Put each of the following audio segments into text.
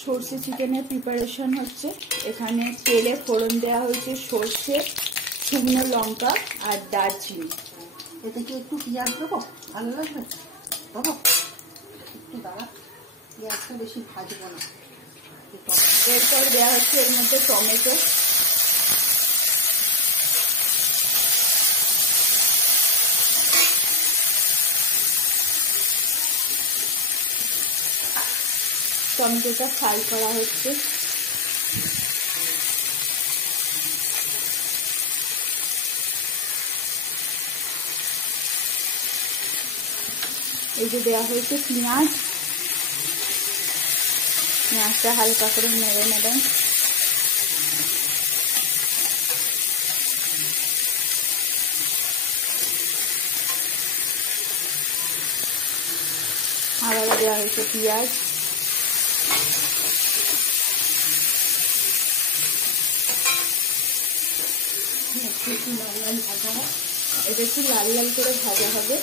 সরষে চিকেনের প্রিপারেশন হচ্ছে। এখানে তেলে ফোড়ন দেওয়া হয়েছে সরষে, শুকনো লঙ্কা আর দারচিনি। এতে কি একটু পেঁয়াজ দেবো? ভালো লাগবে বাবা? একটু দাঁড়া, পেঁয়াজটা বেশি ভাজবো না। এরপর দেওয়া হচ্ছে এর মধ্যে টমেটো, টমেটোটা ফ্রাই করা হচ্ছে। এই যে দেওয়া হয়েছে পেঁয়াজ, পেঁয়াজটা হালকা করে নেড়ে নেবেন। আবার দেওয়া হয়েছে পেঁয়াজ, এটা একটু লাল লাল করে ভাজা হবে।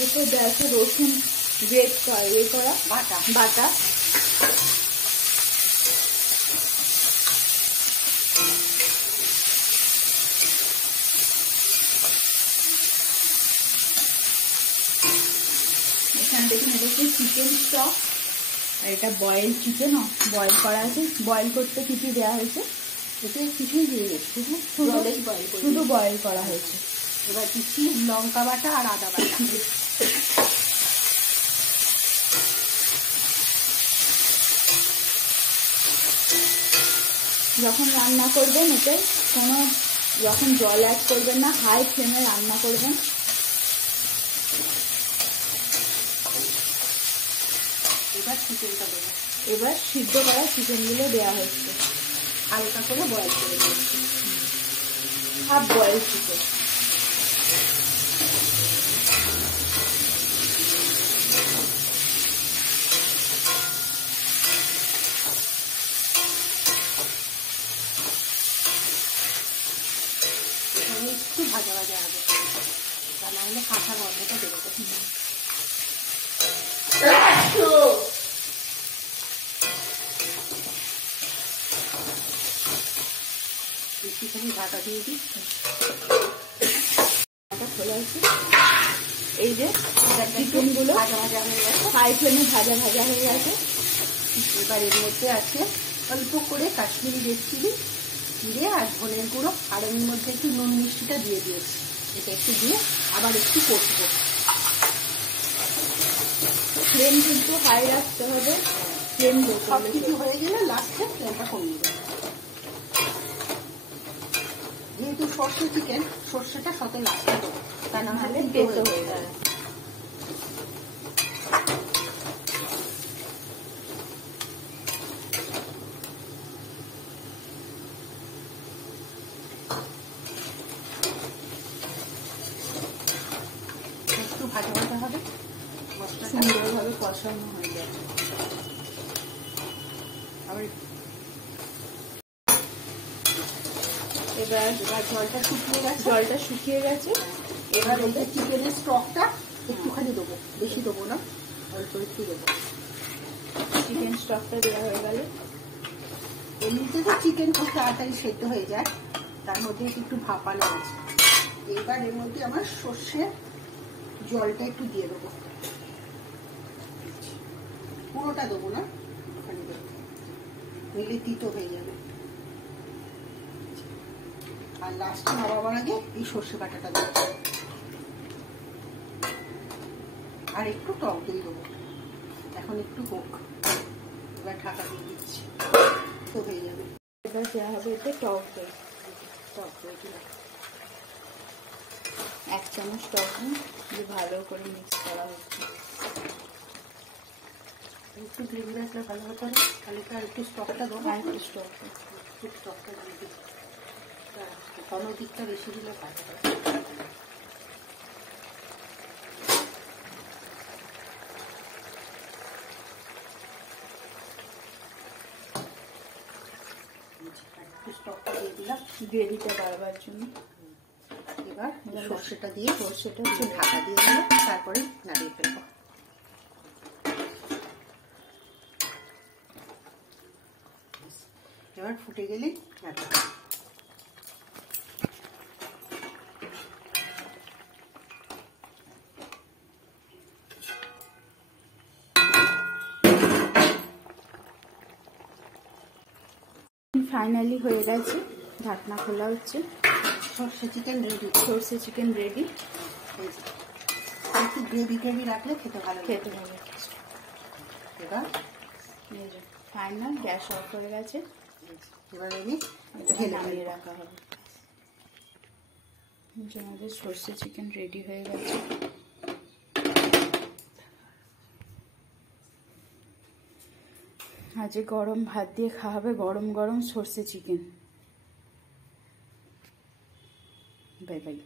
এরপর দেওয়া হচ্ছে রসুন গ্রেট করা বাটা। এখানে দেখুন এটা হচ্ছে চিকেন স্টক, আর এটা বয়েল চিকেন, বয়েল করা আছে। বয়েল করতে কিছু দেওয়া হয়েছে? এতে কিছুই দিয়ে শুধু বয়েল করা হয়েছে। এবার দিচ্ছি লঙ্কা বাটা আর আদা বাটা। যখন রান্না করবেন এতে যখন জল অ্যাড করবেন না, হাই ফ্লেমে রান্না করবেন। এবার সিদ্ধ করা চিকেনগুলো দেওয়া হচ্ছে, হালকা করে বয়েল করে দিচ্ছি। Half boil chicken. একটু ভাজা ভাজা হবে, তা না হলে কাঁচা গন্ধটা বেরোবে। বেশিখানি ঢাকা দিয়ে দিই। খোলা আছে। এই যে চিকেনগুলো ভাজা ভাজা হয়ে গেছে, হাই ফ্লেমে ভাজা ভাজা হয়ে গেছে। এবার এর মধ্যে আছে অল্প করে কাশ্মীরি রেড চিলি দিয়ে আর ধনের গুঁড়ো, আর এর মধ্যে একটু নুন মিষ্টিটা দিয়ে দিয়েছি। এটা একটু দিয়ে আবার একটু কষবো। ফ্লেম কিন্তু হাই রাখতে হবে। ফ্লেম সব কিছু হয়ে গেলে লাস্টে ফ্লেমটা কমিয়ে দেবো। যেহেতু সর্ষে চিকেন, সর্ষেটা সাথে লাস্টে দেবো, তা না হলে তেতো হয়ে যাবে। একটু ভাজা ভাজা হবে, সুন্দরভাবে কষানো হয়ে যাবে। এবার জলটা শুকিয়ে গেছে। এবার এই যে চিকেনের স্টকটা একটুখানি দেবো, বেশি দেবো না, অল্প একটু দেবো। চিকেন স্টকটা দেওয়া হয়ে গেল। এমনিতে তো চিকেন খুব তাড়াতাড়ি সেদ্ধ হয়ে যায়, তার মধ্যে একটু ভাপানো আছে। এবার এর মধ্যে আমার সর্ষের জলটা একটু দিয়ে দেবো, পুরোটা দেবো না, ওখানে দেবো, নইলে তিতো হয়ে যাবে। আর লাস্টে নামাবার আগে এই সর্ষে বাটাটা দেবো, আর একটু টক দই দেবো। এখন একটু হোক, এবার ঢাকা দিয়ে দিচ্ছি, তো হয়ে যাবে। এবার দেওয়া হবে এতে টক দই। 1 চামচ টক দই ভালো করে মিক্স করা হচ্ছে। একটু গ্রেভি রাখলে ভালো হতো না, তাহলে আর একটু স্টকটা দেবো। একটু স্টকটা দিয়ে দিই, কোনো দিকটা বেশি দিলে ভালো হয়। স্টকটা দিয়ে দিলাম গ্রেভিটা বাড়বার জন্য। এবার সর্ষেটা দিয়ে ঢাকা দিয়ে দিলাম, তারপরে নাড়িয়ে ফেলবো। এবার ফুটে গেলেই নাড়িয়ে ফাইনালি হয়ে গেছে, ঢাকনা খোলা হচ্ছে। সর্ষে চিকেন রেডি। সর্ষে চিকেন রেডি। একটু গ্রেভি রাখলে খেতে ভালো। এবার ফাইনাল গ্যাস অফ হয়ে গেছে। এবার আমি নামিয়ে রাখা হবে। আমাদের সর্ষে চিকেন রেডি হয়ে গেছে। আজ গরম ভাত দিয়ে খাওয়া হবে গরম গরম সর্ষে চিকেন। Bye bye.